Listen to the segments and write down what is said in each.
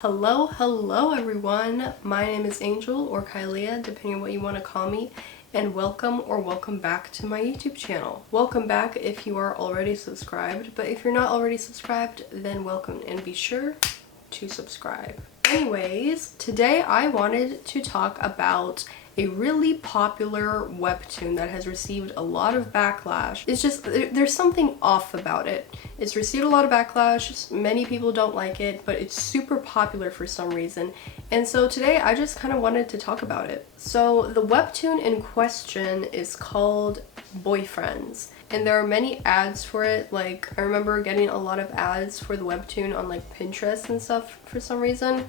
Hello everyone. My name is Angel or Kylia, depending on what you want to call me, and welcome back to my YouTube channel. Welcome back if you are already subscribed, but if you're not already subscribed, then welcome and be sure to subscribe. Anyways, today I wanted to talk about a really popular webtoon that has received a lot of backlash. It's just, there's something off about it. It's received a lot of backlash, many people don't like it, but it's super popular for some reason. And so today I just kind of wanted to talk about it. So the webtoon in question is called Boyfriends. And there are many ads for it. Like, I remember getting a lot of ads for the webtoon on like Pinterest and stuff for some reason.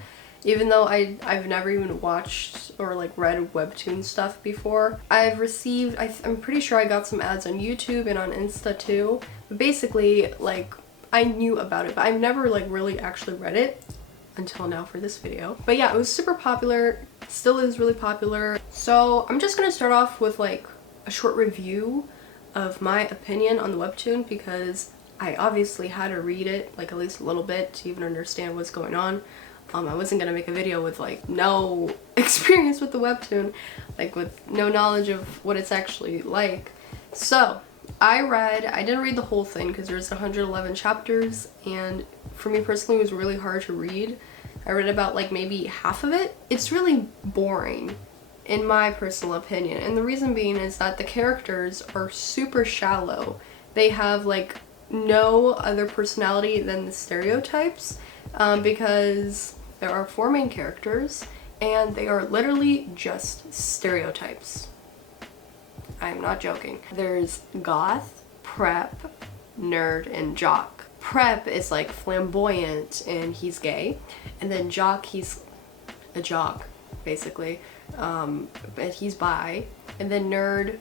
Even though I've never even watched or like read webtoon stuff before. I've received, I'm pretty sure I got some ads on YouTube and on Insta too. But basically, like, I knew about it, but I've never like really actually read it until now for this video. But yeah, it was super popular, still is really popular. So I'm just gonna start off with like a short review of my opinion on the webtoon because I obviously had to read it like at least a little bit to even understand what's going on. I wasn't gonna make a video with like no experience with the webtoon, like with no knowledge of what it's actually like. So I didn't read the whole thing because there's 111 chapters, and for me personally it was really hard to read. I read about like maybe half of it. It's really boring in my personal opinion, and the reason being is that the characters are super shallow. They have like no other personality than the stereotypes, because there are 4 main characters and they are literally just stereotypes. I'm not joking. There's goth, prep, nerd, and jock. Prep is like flamboyant and he's gay, and then jock, he's a jock basically, but he's bi, and then nerd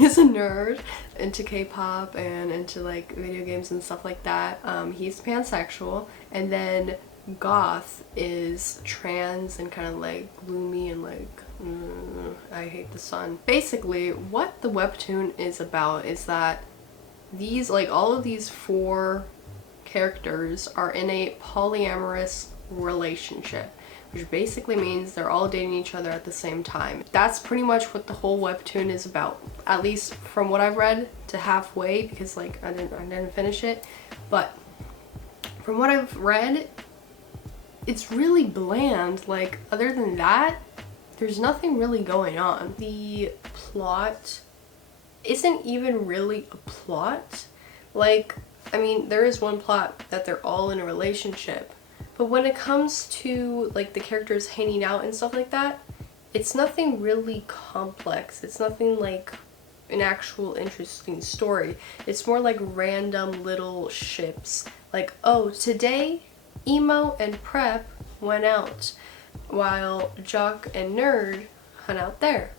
is a nerd into K-pop and into like video games and stuff like that. He's pansexual, and then goth is trans and kind of like gloomy and like I hate the sun. Basically what the webtoon is about is that these, like, all of these 4 characters are in a polyamorous relationship, which basically means they're all dating each other at the same time. That's pretty much what the whole webtoon is about, at least from what I've read to halfway, because like I didn't finish it, but from what I've read, it's really bland. Like, other than that, there's nothing really going on. The plot isn't even really a plot. Like, I mean, there is one plot that they're all in a relationship, but when it comes to like the characters hanging out and stuff like that, it's nothing really complex. It's nothing like an actual interesting story. It's more like random little ships. Like, oh, today emo and prep went out while jock and nerd hung out there.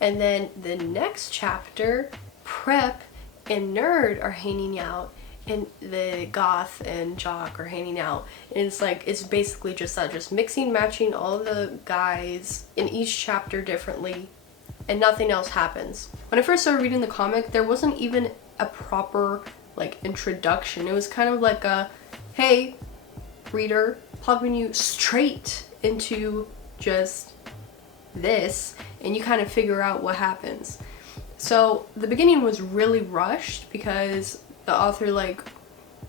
And then the next chapter, prep and nerd are hanging out and the goth and jock are hanging out. And it's like, it's basically just that, just mixing, matching all the guys in each chapter differently, and nothing else happens. When I first started reading the comic, there wasn't even a proper like introduction. It was kind of like a, hey reader, popping you straight into just this, and you kind of figure out what happens. So the beginning was really rushed because the author like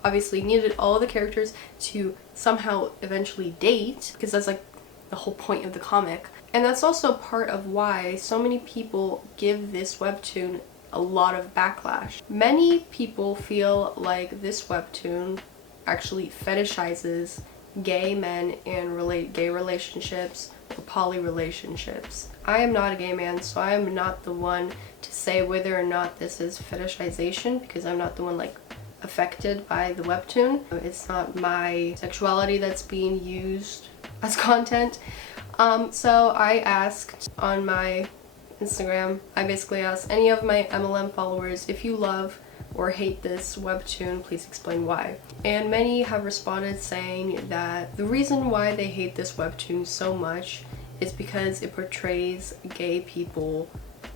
obviously needed all the characters to somehow eventually date, because that's like the whole point of the comic. And that's also part of why so many people give this webtoon a lot of backlash. Many people feel like this webtoon actually fetishizes gay men and gay relationships or poly relationships. I am not a gay man, so I am not the one to say whether or not this is fetishization, because I'm not the one like affected by the webtoon. It's not my sexuality that's being used as content. So I asked on my Instagram, I basically asked any of my MLM followers, if you love or hate this webtoon, please explain why. And many have responded saying that the reason why they hate this webtoon so much is because it portrays gay people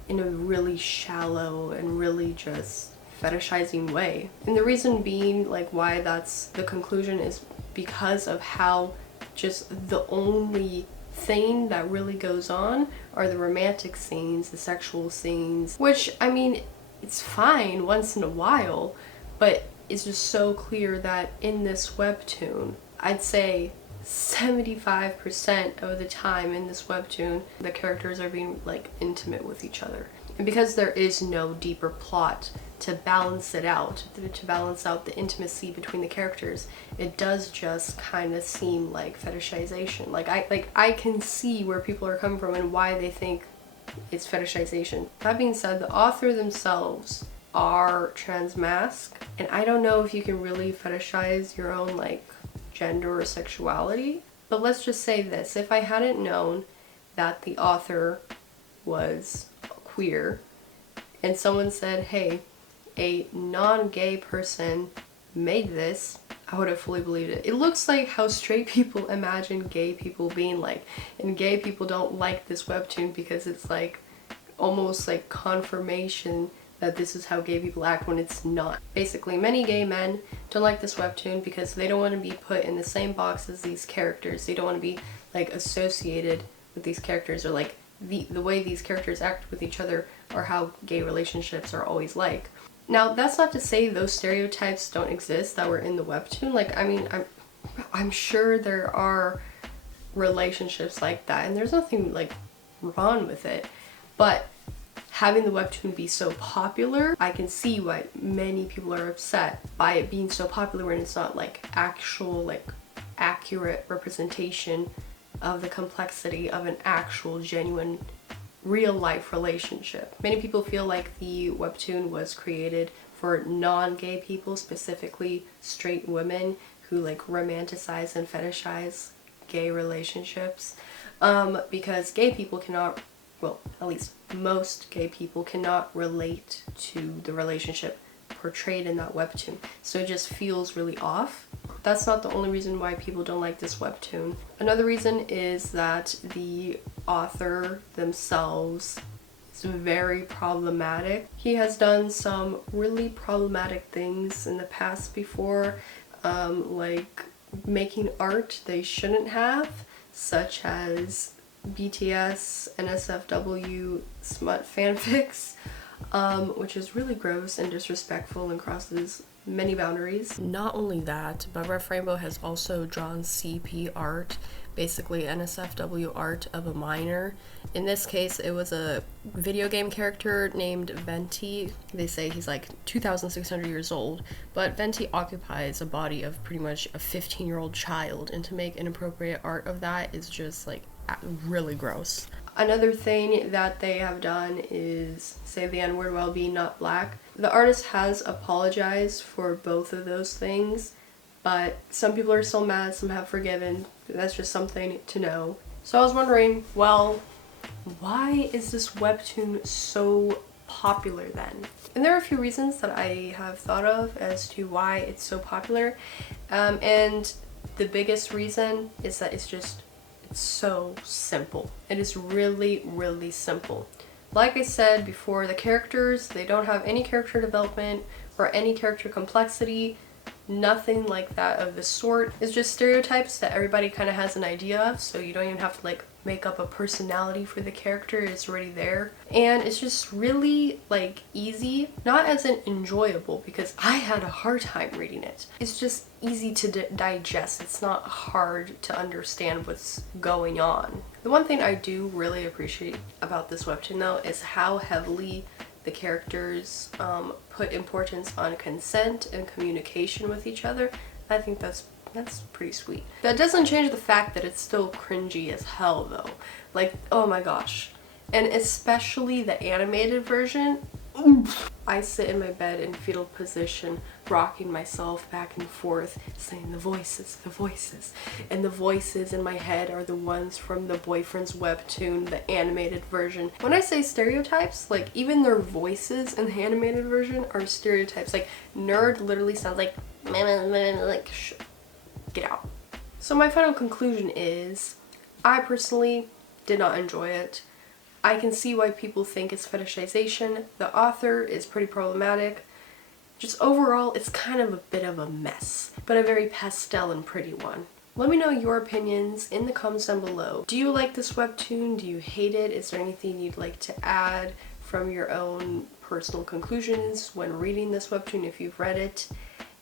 in a really shallow and really just fetishizing way. And the reason being, like, why that's the conclusion is because of how just the only thing that really goes on are the romantic scenes, the sexual scenes, which, I mean, it's fine once in a while, but it's just so clear that in this webtoon, I'd say 75% of the time in this webtoon, the characters are being like intimate with each other. And because there is no deeper plot to balance it out, to balance out the intimacy between the characters, it does just kind of seem like fetishization. Like I can see where people are coming from and why they think it's fetishization. That being said, the author themselves are transmasc, and I don't know if you can really fetishize your own like gender or sexuality, but let's just say this: if I hadn't known that the author was queer and someone said, hey, a non-gay person made this, I would have fully believed it. It looks like how straight people imagine gay people being like, and gay people don't like this webtoon because it's like almost like confirmation that this is how gay people act when it's not. Basically, many gay men don't like this webtoon because they don't want to be put in the same box as these characters. They don't want to be like associated with these characters, or like the way these characters act with each other, or how gay relationships are always like. Now, that's not to say those stereotypes don't exist that were in the webtoon. Like, I mean, I'm sure there are relationships like that, and there's nothing like wrong with it, but having the webtoon be so popular, I can see why many people are upset by it being so popular when it's not like actual, like accurate representation of the complexity of an actual, genuine, real life relationship. Many people feel like the webtoon was created for non-gay people, specifically straight women who like romanticize and fetishize gay relationships, because gay people cannot, well, at least most gay people cannot relate to the relationship portrayed in that webtoon. So it just feels really off. That's not the only reason why people don't like this webtoon. Another reason is that the author themselves is very problematic. He has done some really problematic things in the past before, like making art they shouldn't have, such as BTS, NSFW, smut fanfics, which is really gross and disrespectful and crosses many boundaries. Not only that, but Ref Rainbow has also drawn CP art, basically NSFW art of a minor. In this case, it was a video game character named Venti. They say he's like 2,600 years old, but Venti occupies a body of pretty much a 15-year-old child, and to make inappropriate art of that is just like really gross. Another thing that they have done is say the N-word while being not black. The artist has apologized for both of those things, but some people are still mad, some have forgiven. That's just something to know. So I was wondering, well, why is this webtoon so popular then? And there are a few reasons that I have thought of as to why it's so popular, and the biggest reason is that it's so simple. It is really, really simple. Like I said before, the characters, they don't have any character development or any character complexity, nothing like that of the sort. It's just stereotypes that everybody kind of has an idea of, so you don't even have to like make up a personality for the character, it's already there. And it's just really like easy, not as in enjoyable, because I had a hard time reading it. It's just easy to digest. It's not hard to understand what's going on. The one thing I do really appreciate about this webtoon though is how heavily the characters put importance on consent and communication with each other. I think that's pretty sweet. That doesn't change the fact that it's still cringy as hell though. Like, oh my gosh. And especially the animated version. Oof. I sit in my bed in fetal position, rocking myself back and forth, saying the voices, and the voices in my head are the ones from the boyfriend's webtoon, the animated version. When I say stereotypes, like even their voices in the animated version are stereotypes. Like nerd literally sounds like get out. So my final conclusion is, I personally did not enjoy it. I can see why people think it's fetishization. The author is pretty problematic. Just overall, it's kind of a bit of a mess, but a very pastel and pretty one. Let me know your opinions in the comments down below. Do you like this webtoon? Do you hate it? Is there anything you'd like to add from your own personal conclusions when reading this webtoon if you've read it?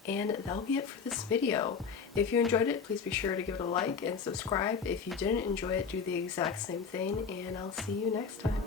And that'll be it for this video. If you enjoyed it, please be sure to give it a like and subscribe. If you didn't enjoy it, do the exact same thing, and I'll see you next time.